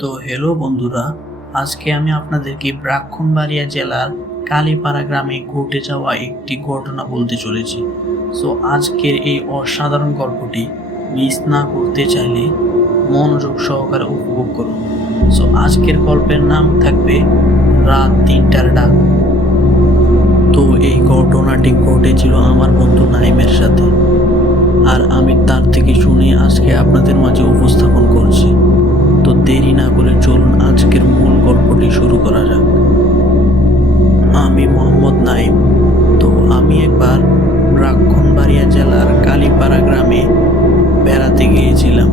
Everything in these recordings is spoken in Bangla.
তো হ্যালো বন্ধুরা, আজকে আমি আপনাদেরকে ব্রাহ্মণবাড়িয়া জেলার কালীপাড়া গ্রামে ঘটে যাওয়া একটি ঘটনা বলতে চলেছি। সো আজকের এই অসাধারণ গল্পটি মিস না করতে চাইলে মনোযোগ সহকারে উপভোগ করুন। সো আজকের গল্পের নাম থাকবে রাত 3টার ডাক। তো এই ঘটনাটি ঘটেছিল আমার বন্ধু নাইমের সাথে, আর আমি তার থেকে শুনে আজকে আপনাদের মাঝে উপস্থাপন করছি। তো দেরি না করে চলুন আজকের মূল গল্পটি শুরু করা যাক। আমি মোহাম্মদ নাইম। তো আমি একবার ব্রাহ্মণবাড়িয়া জেলার কালীপাড়া গ্রামে বেড়াতে গিয়েছিলাম,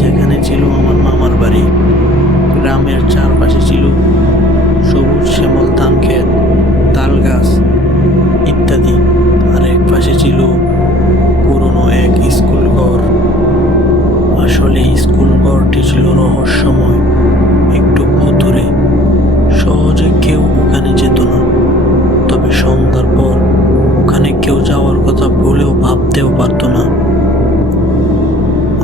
যেখানে ছিল আমার মামার বাড়ি। গ্রামের চারপাশে ছিল সবুজ শ্যামল ধান ক্ষেত, তাল গাছ ইত্যাদি। আর এক পাশে ছিল পুরনো এক স্কুল ঘর। আসলে স্কুল ঘরটি ছিল রহস্যময়, একটু ভুতুড়ে। সহজে কেউ ওখানে যেত না, তবে সন্ধ্যার পর ওখানে কেউ যাওয়ার কথা ভুলেও ভাবতেও পারত না।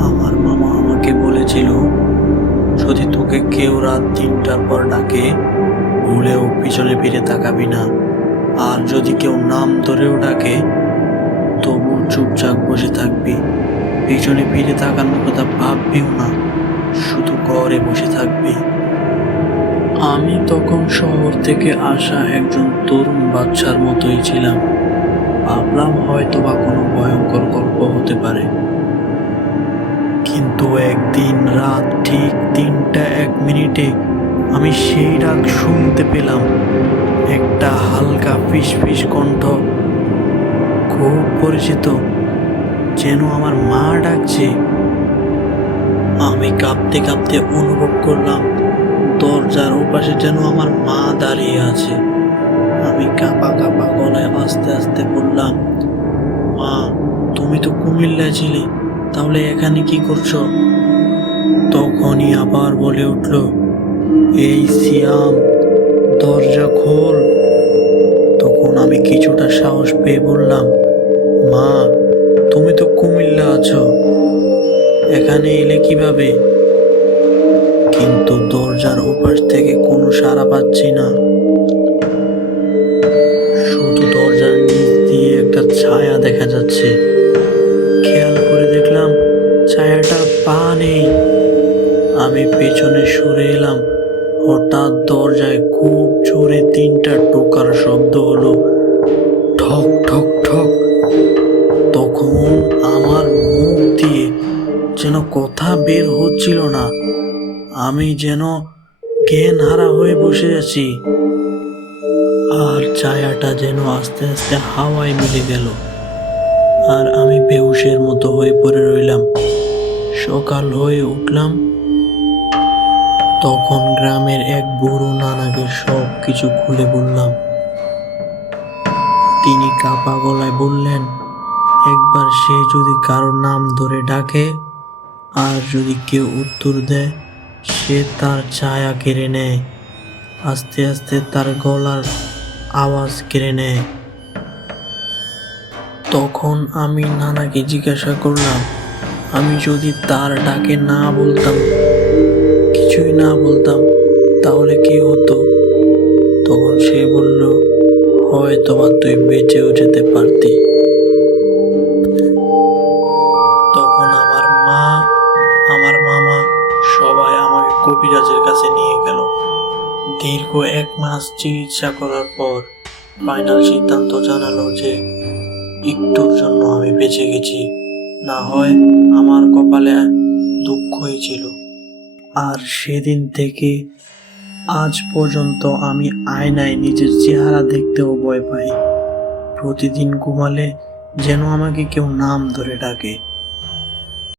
আমার মামা আমাকে বলেছিল, যদি তোকে কেউ রাত 3টার পর ডাকে, ভুলেও পিছনে ফিরে তাকাবি না। আর যদি কেউ নাম ধরেও ডাকে, তবু চুপচাপ বসে থাকবি। পিছনে ফিরে তাকানোর কথা ভাববিও না, শুধু ঘরে বসে থাকবি। আমি তখন শহর থেকে আসা একজন তরুণ বাচ্চার মতোই ছিলাম। ভাবলাম হয়তো বা কোনো ভয়ঙ্কর গল্প হতে পারে। কিন্তু একদিন রাত ঠিক 3টা 1 মিনিটে আমি সেই ডাক শুনতে পেলাম। একটা হালকা ফিসফিস কণ্ঠ, খুব পরিচিত, যেন আমার মা ডাকছে। আমি কাঁপতে কাঁপতে অনুভব করলাম দরজার ওপাশে যেন আমার মা দাঁড়িয়ে আছে। আমি কাঁপা কাঁপা গলায় আস্তে আস্তে বললাম, মা, তুমি তো কুমিল্লায় ছিলে, তাহলে এখানে কি করছো? তখনই আবার বলে উঠল, এই সিয়াম, দরজা খোল। তখন আমি কিছুটা সাহস পেয়ে বললাম, মা, তুমি তো কুমিল্লা আছো, এখানে এলে কিভাবে? কিন্তু দরজার ওপাশ থেকে কোনো সাড়া পাচ্ছি না। শুধু দরজার নিচ দিয়ে একটা ছায়া দেখা যাচ্ছে। খেয়াল করে দেখলাম ছায়াটার পা নেই। আমি পেছনে সরে এলাম। হঠাৎ দরজায় খুব জোরে 3টা টোকার শব্দ হলো, ঠক ঠক ঠক। তখন আমার মুখ দিয়ে যেন কথা বের হচ্ছিল না। আমি যেন জ্ঞান হারা হয়ে বসে আছি, আর ছায়াটা যেন আস্তে আস্তে হাওয়ায় মিলে গেল, আর আমি বেহুশের মতো হয়ে পড়ে রইলাম। সকাল হয়ে উঠলাম, তখন গ্রামের এক বুড়ো নানাকে সব কিছু খুলে বললাম। তিনি কাঁপা গলায় বললেন, একবার সে যদি কারোর নাম ধরে ডাকে, আর যদি কেউ উত্তর দেয়, সে তার ছায়া কেড়ে নেয়, আস্তে আস্তে তার গলার আওয়াজ কেড়ে নেয়। তখন আমি নানাকে জিজ্ঞাসা করলাম, আমি যদি তার ডাকে না বলতাম, কিছুই না বলতাম, তাহলে কি হতো? তখন সে বলল, হয়তো বা তুই বেঁচেও যেতে পারতি। তখন আমার মা, আমার মামা সবাই আমাকে কবিরাজের কাছে নিয়ে গেল। দীর্ঘ 1 মাস চিকিৎসা করার পর ফাইনাল সিদ্ধান্ত জানালো যে একটুর জন্য আমি বেঁচে গেছি, না হয় আমার কপালে দুঃখই ছিল। আর সেদিন থেকে আজ পর্যন্ত আমি আয়নায় নিজের চেহারা দেখতেও ভয় পাই। প্রতিদিন ঘুমালে যেন আমাকে কেউ নাম ধরে ডাকে।